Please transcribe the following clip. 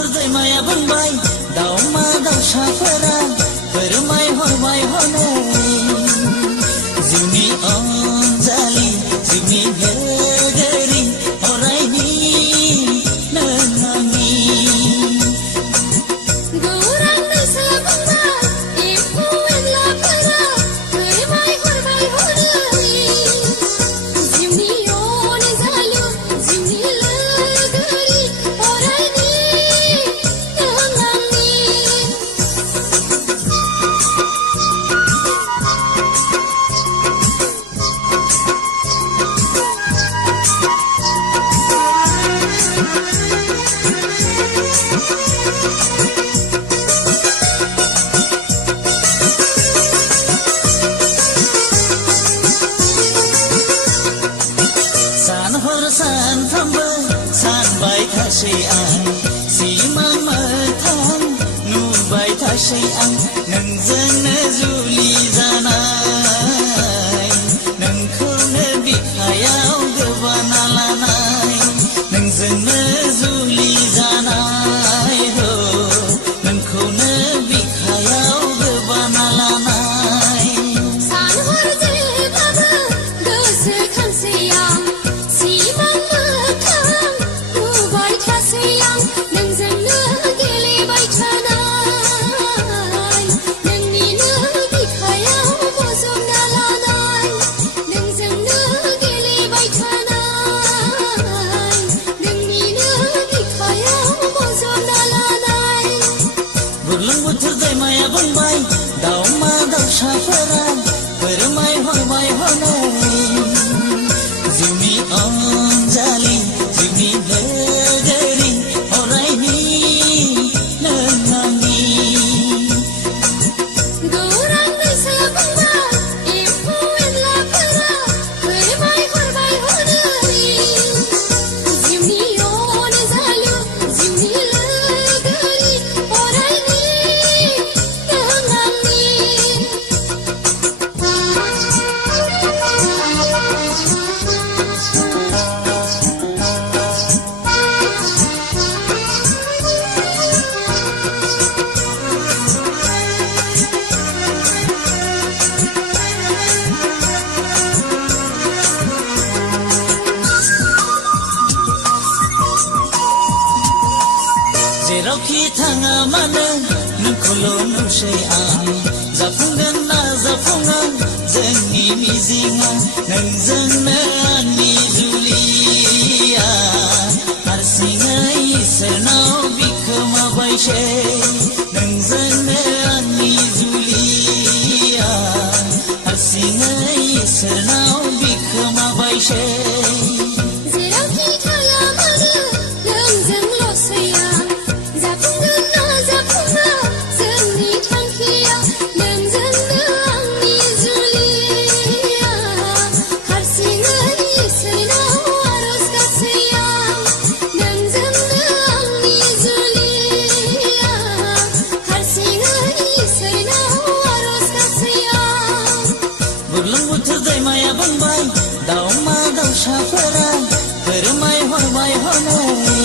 बोथोर दैमाया बुंबाय दाउमा दाउसाफोरा फोरमाय हरबाय हनै जिउनि अनजालि जिउनि लोगोरि अरायनि नों आंनि गौरां दैसा बुंबाय एम्फौ एनलाफोरा फोरमाय हरबाय हनै जिउनि अनजालु जिउनि लोगोरि अरायनि नों आंनि सान हर सानफ्रोमबो सानबाय थासै आं सिमां मोगथां नुबाय थासै आं नोंजोंनो जुलि जानाय नोंखौनो बिखायाव गोबाना लानाय नोंजोंनो जुलि जानाय हो नोंखौनो बिखायाव गोबाना लानाय सान हर जेब्लाबो गोसोखांसै आं सिमां मोगथां नुबाय थासै आं नोंजोंनो गेलेबाय थानाय नोंनिनो बिखायाव बजबना लानाय नोंजोंनो गेलेबाय थानाय नोंनिनो बिखायाव बजबना लानाय बुरलुंबुथुर दैमाया बुंबाय दाउमा दाउसाफोरा फोरमाय हरबाय हनै जिउनि अनजालि जिउनि लोगोरि अरायनि नों आंनि गौरां दैसा बुंबाय एम्फौ एनलाफोरा फोरमाय हरबाय हनै जिउनि अनजालु जिउनि लोगोरि अरायनि नों आंनि जेरावखि थाङा मानो नोंखौल' नुसै आं जाफुंगोन ना जाफुङा जोंनि मिजिङा नोंजोंनो आंनि जुलिया हारसिङै इसोरनाव बिखोमाबायसै नोंजोंनो आंनि जुलिया हारसिङै इसोरनाव बिखोमाबायसै जेरावखि थाया मानो नोंजोंल'सै आं जाफुंगोन ना जाफुङा जोंनि थांखिया नोंजोंनो आंनि जुलिया हारसिङै इसोरनाव आरज गाबसै आं नोंजोंनो आंनि जुलिया हारसिङै इसोरनाव आरज गाबसै आं बुरलुंबुथुर दैमाया बुंबाय दाउमा दाउसाफोरा फोरमाय हरबाय हनै